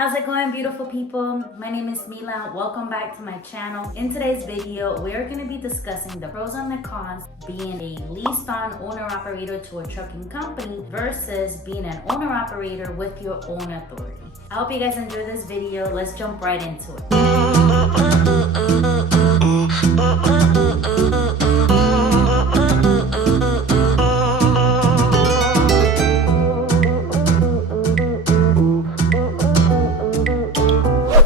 How's it going, beautiful people? My name is Mila. Welcome back to my channel. In today's video, we're going to be discussing the pros and the cons being a leased-on owner-operator to a trucking company versus being an owner-operator with your own authority. I hope you guys enjoy this video. Let's jump right into it.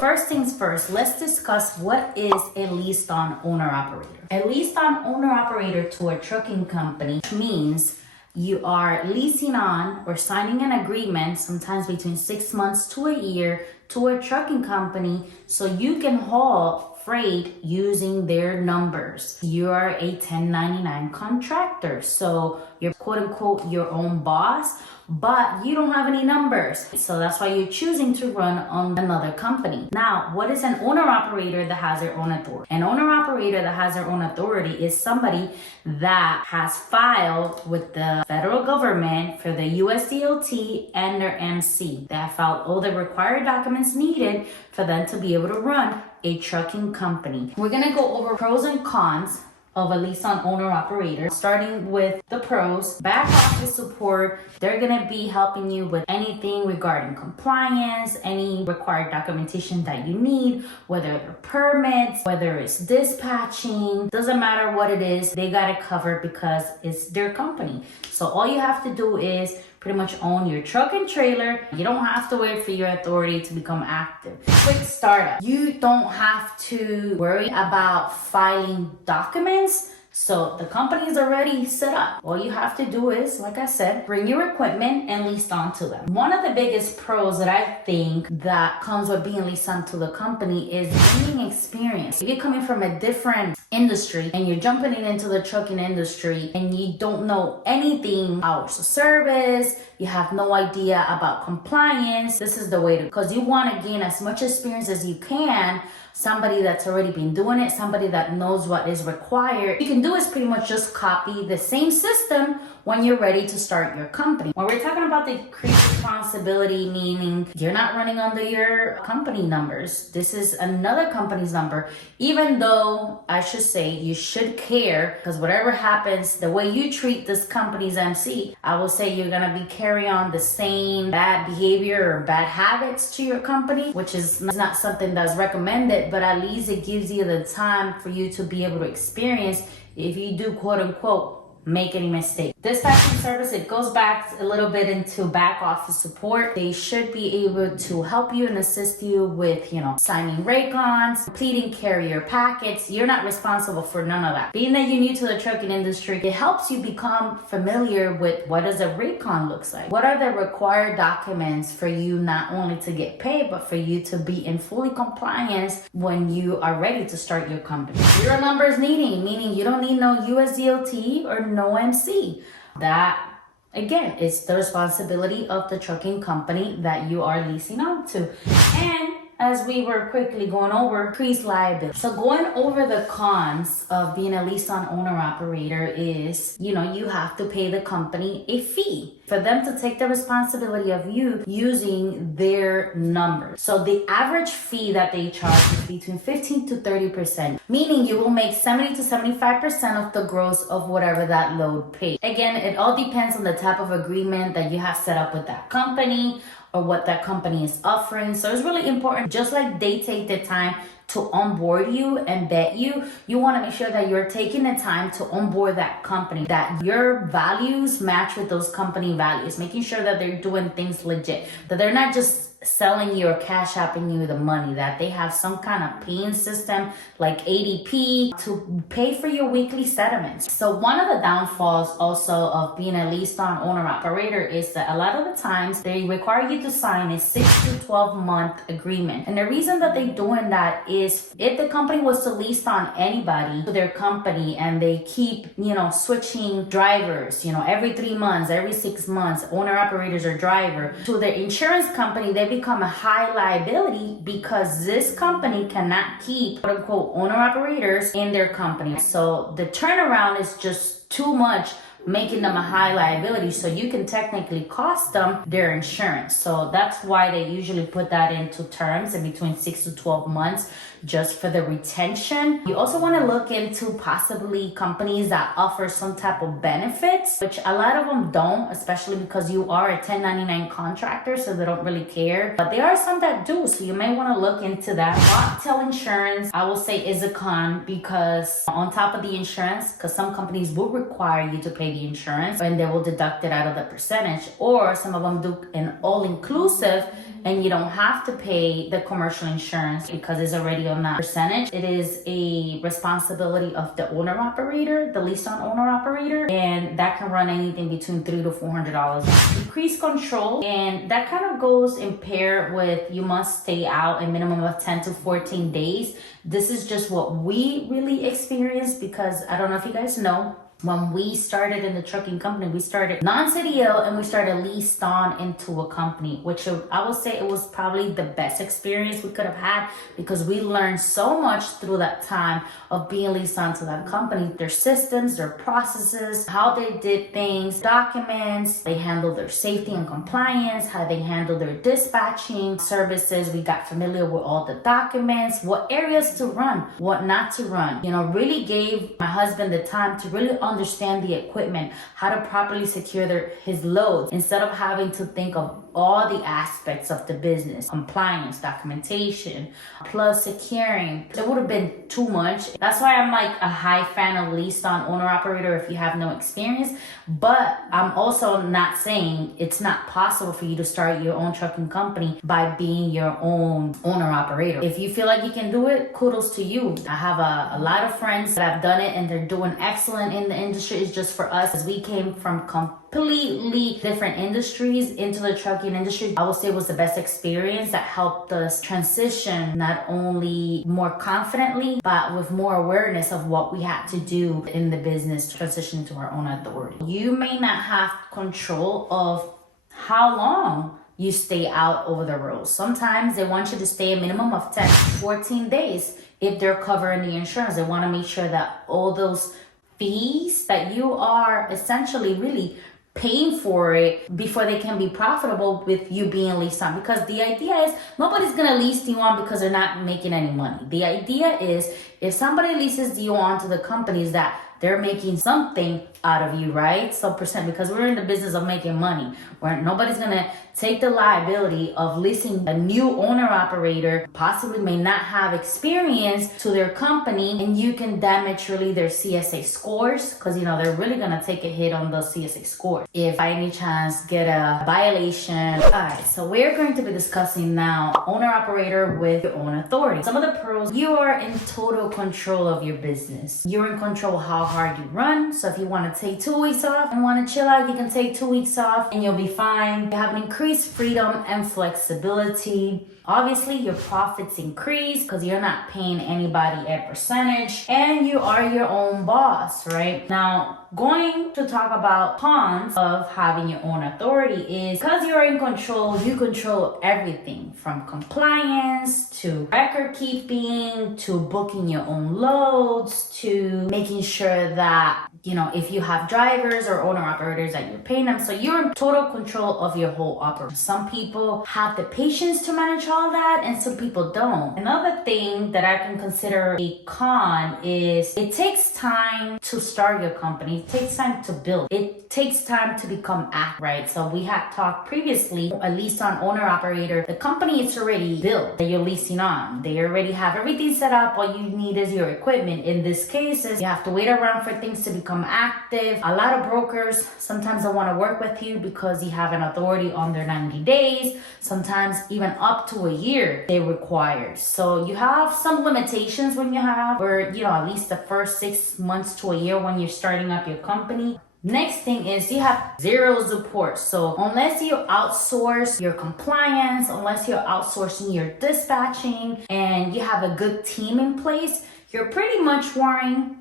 First things first, let's discuss what is a leased-on owner-operator. A leased-on owner-operator to a trucking company means you are leasing on or signing an agreement, sometimes between 6 months to a year, to a trucking company so you can haul freight using their numbers. You are a 1099 contractor, so you're quote-unquote your own boss, but you don't have any numbers. So that's why you're choosing to run on another company. Now, what is an owner-operator that has their own authority? An owner-operator that has their own authority is somebody that has filed with the federal government for the USDOT and their MC. They have filed all the required documents needed for them to be able to run a trucking company. We're gonna go over pros and cons of a lease-on owner-operator. Starting with the pros, back office support. They're gonna be helping you with anything regarding compliance, any required documentation that you need, whether they're permits, whether it's dispatching, doesn't matter what it is, they got it covered because it's their company. So all you have to do is pretty much own your truck and trailer. You don't have to wait for your authority to become active. Quick startup. You don't have to worry about filing documents. So the company is already set up. All you have to do is, like I said, bring your equipment and lease onto them. One of the biggest pros that I think that comes with being leased onto the company is gaining experience. If you're coming from a different industry and you're jumping into the trucking industry and you don't know anything hours of service, you have no idea about compliance, this is the way to, because you want to gain as much experience as you can. Somebody that's already been doing it, somebody that knows what is required. You can do is pretty much just copy the same system when you're ready to start your company. When we're talking about the increased responsibility, meaning you're not running under your company numbers. This is another company's number. Even though I should say you should care, because whatever happens, the way you treat this company's MC, I will say you're gonna be carrying on the same bad behavior or bad habits to your company, which is not something that's recommended, but at least it gives you the time for you to be able to experience if you do quote unquote make any mistake. Dispatching service, it goes back a little bit into back office support. They should be able to help you and assist you with, signing raycons, completing carrier packets. You're not responsible for none of that. Being that you're new to the trucking industry, it helps you become familiar with what does a raycon looks like. What are the required documents for you not only to get paid, but for you to be in fully compliance when you are ready to start your company. Zero numbers needing, meaning you don't need no USDOT or no MC. That, again, is the responsibility of the trucking company that you are leasing on to. And as we were quickly going over, increased liability. So going over the cons of being a lease-on owner-operator is, you have to pay the company a fee for them to take the responsibility of you using their numbers. So the average fee that they charge is between 15 to 30%, meaning you will make 70 to 75% of the gross of whatever that load pays. Again, it all depends on the type of agreement that you have set up with that company or what that company is offering. So it's really important, just like they take the time to onboard you and vet you, you want to make sure that you're taking the time to onboard that company, that your values match with those company values, making sure that they're doing things legit, that they're not just selling you or cash apping you the money, that they have some kind of paying system like ADP to pay for your weekly settlements. So one of the downfalls also of being a leased-on owner-operator is that a lot of the times they require you to sign a 6 to 12 month agreement. And the reason that they're doing that is if the company was to lease on anybody to their company and they keep, switching drivers, every 3 months, every 6 months, owner-operators or driver to their insurance company, they become a high liability because this company cannot keep quote unquote owner operators in their company. So the turnaround is just too much making them a high liability, so you can technically cost them their insurance. So that's why they usually put that into terms in between 6 to 12 months just for the retention. You also want to look into possibly companies that offer some type of benefits, which a lot of them don't, especially because you are a 1099 contractor, so they don't really care. But there are some that do, so you may want to look into that. Mocktail insurance, I will say, is a con, because on top of the insurance, because some companies will require you to pay the insurance and they will deduct it out of the percentage, or some of them do an all-inclusive and you don't have to pay the commercial insurance because it's already on that percentage. It is a responsibility of the owner-operator, the lease-on owner-operator, and that can run anything between $300 to $400. Increased control, and that kind of goes in pair with you must stay out a minimum of 10 to 14 days. This is just what we really experienced, because I don't know if you guys know, when we started in the trucking company, we started non-CDL and we started leased on into a company, which I would say it was probably the best experience we could have had, because we learned so much through that time of being leased on to that company, their systems, their processes, how they did things, documents, they handled their safety and compliance, how they handled their dispatching services. We got familiar with all the documents, what areas to run, what not to run. You know, really gave my husband the time to really understand the equipment, how to properly secure his loads, instead of having to think of all the aspects of the business, compliance, documentation, plus securing. It would have been too much. That's why I'm like a high fan of leased-on owner-operator if you have no experience. But I'm also not saying it's not possible for you to start your own trucking company by being your own owner-operator. If you feel like you can do it, kudos to you. I have a lot of friends that have done it and they're doing excellent in the industry. It's just for us, as we came from completely different industries into the trucking industry, I would say it was the best experience that helped us transition not only more confidently, but with more awareness of what we had to do in the business to transition to our own authority. You may not have control of how long you stay out over the road. Sometimes they want you to stay a minimum of 10 to 14 days if they're covering the insurance. They want to make sure that all those fees that you are essentially really paying for it before they can be profitable with you being leased on. Because the idea is nobody's gonna lease you on because they're not making any money. The idea is if somebody leases you on to the companies, that they're making something out of you, right? So percent, because we're in the business of making money, where nobody's gonna take the liability of leasing a new owner operator, possibly may not have experience, to their company, and you can damage really their CSA scores, because you know they're really gonna take a hit on those CSA scores if by any chance get a violation. Alright, so we're going to be discussing now owner operator with your own authority. Some of the pros: you are in total control of your business. You're in control of how hard you run. So if you want to take 2 weeks off and want to chill out, you can take 2 weeks off and you'll be fine. You have an increased freedom and flexibility. Obviously, your profits increase because you're not paying anybody a percentage, and you are your own boss, right? Now, going to talk about cons of having your own authority is because you're in control, you control everything from compliance to record keeping to booking your own loads to making sure that, you know, if you have drivers or owner operators that you're paying them. So you're in total control of your whole operation. Some people have the patience to manage all that and some people don't. Another thing that I can consider a con is it takes time to start your company. It takes time to build. It takes time to become active, right? So we had talked previously, a lease-on owner operator, the company is already built that you're leasing on. They already have everything set up. All you need is your equipment. In this case, you have to wait around for things to become active. A lot of brokers, sometimes they want to work with you because you have an authority on their 90 days, sometimes even up to a year they require. So you have some limitations when you have, or you know, at least the first 6 months to a year when you're starting up your company. Next thing is you have zero support. So unless you outsource your compliance, unless you're outsourcing your dispatching and you have a good team in place, you're pretty much worrying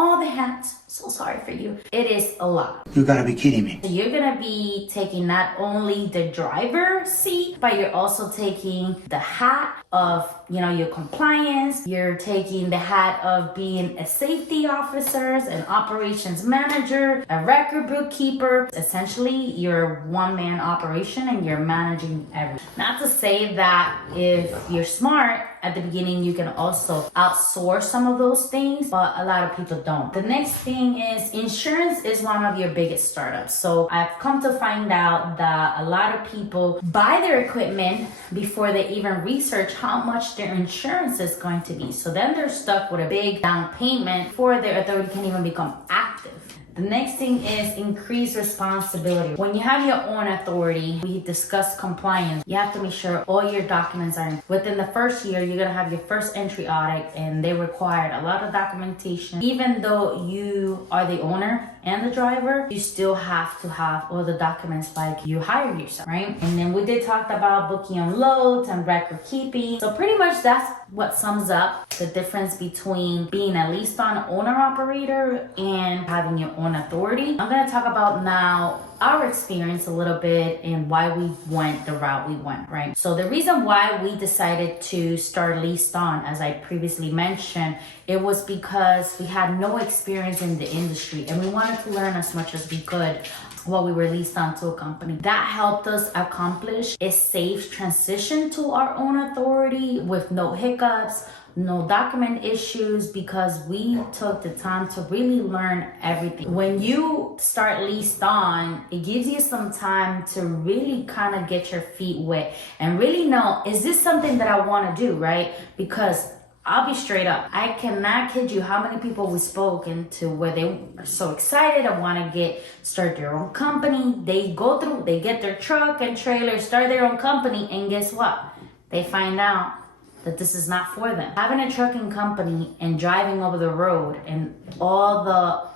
all the hats. So sorry for you. It is a lot. You gotta be kidding me. So you're gonna be taking not only the driver seat, but you're also taking the hat of, your compliance. You're taking the hat of being a safety officer, an operations manager, a record bookkeeper. Essentially, you're a one-man operation and you're managing everything. Not to say that if you're smart, at the beginning, you can also outsource some of those things, but a lot of people don't. The next thing is insurance is one of your biggest startups. So I've come to find out that a lot of people buy their equipment before they even research how much their insurance is going to be. So then they're stuck with a big down payment before their authority can even become active. The next thing is increased responsibility. When you have your own authority, we discuss compliance. You have to make sure all your documents are in. Within the first year, you're gonna have your first entry audit, and they require a lot of documentation. Even though you are the owner and the driver, you still have to have all the documents like you hired yourself, right? And then we did talk about booking unloads and record keeping. So pretty much that's what sums up the difference between being a leased-on owner-operator and having your own authority. I'm gonna talk about now our experience a little bit and why we went the route we went, right? So the reason why we decided to start leased-on, as I previously mentioned, it was because we had no experience in the industry and we wanted to learn as much as we could while we were leased on to a company. That helped us accomplish a safe transition to our own authority with no hiccups, no document issues, because we took the time to really learn everything. When you start leased on, it gives you some time to really kind of get your feet wet and really know, is this something that I want to do, right? Because I'll be straight up, I cannot kid you how many people we spoken to where they are so excited and want to start their own company. They go through, they get their truck and trailer, start their own company, and guess what? They find out that this is not for them. Having a trucking company and driving over the road and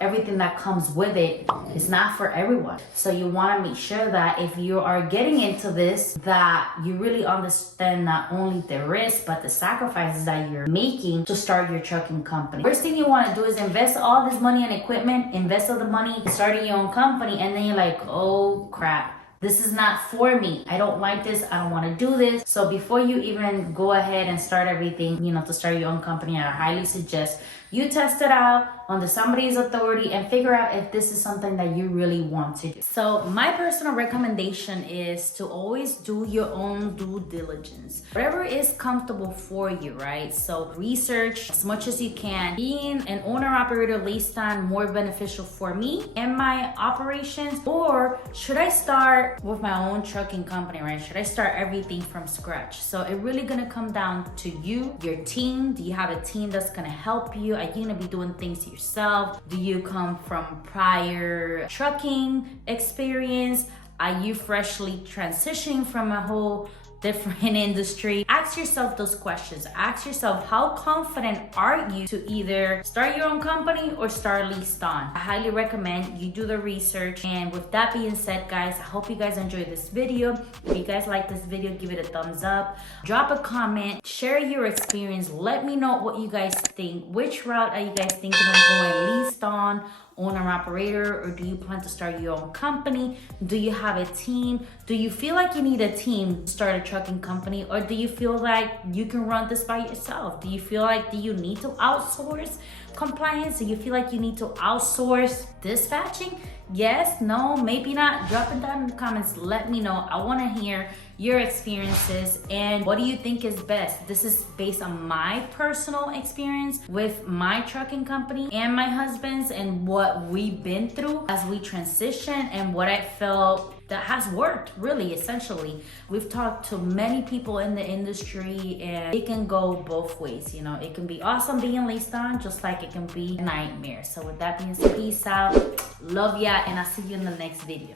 everything that comes with it is not for everyone. So you want to make sure that if you are getting into this, that you really understand not only the risk, but the sacrifices that you're making to start your trucking company. First thing you want to do is invest all this money in equipment, invest all the money in starting your own company, and then you're like, oh crap, this is not for me. I don't like this. I don't want to do this. So before you even go ahead and start everything, to start your own company, I highly suggest you test it out under somebody's authority and figure out if this is something that you really want to do. So my personal recommendation is to always do your own due diligence. Whatever is comfortable for you, right? So research as much as you can. Being an owner-operator leased-on more beneficial for me and my operations, or should I start with my own trucking company, right? Should I start everything from scratch? So it really gonna come down to you, your team. Do you have a team that's gonna help you? Are you gonna be doing things yourself? Do you come from prior trucking experience? Are you freshly transitioning from a whole different industry? Ask yourself those questions. Ask yourself, how confident are you to either start your own company or start leased on? I highly recommend you do the research. And with that being said, guys, I hope you guys enjoyed this video. If you guys like this video, give it a thumbs up. Drop a comment, share your experience. Let me know what you guys think. Which route are you guys thinking of going, leased on, owner-operator, or do you plan to start your own company? Do you have a team? Do you feel like you need a team to start a trucking company, or do you feel like you can run this by yourself? Do you feel like you need to outsource compliance? Do you feel like you need to outsource dispatching? Yes, no, maybe not. Drop it down in the comments. Let me know. I want to hear your experiences and what do you think is best. This is based on my personal experience with my trucking company and my husband's, and what we've been through as we transition, and what I felt that has worked, really, essentially. We've talked to many people in the industry, and it can go both ways. It can be awesome being leased on, just like it can be a nightmare. So with that being said, peace out, love ya, and I'll see you in the next video.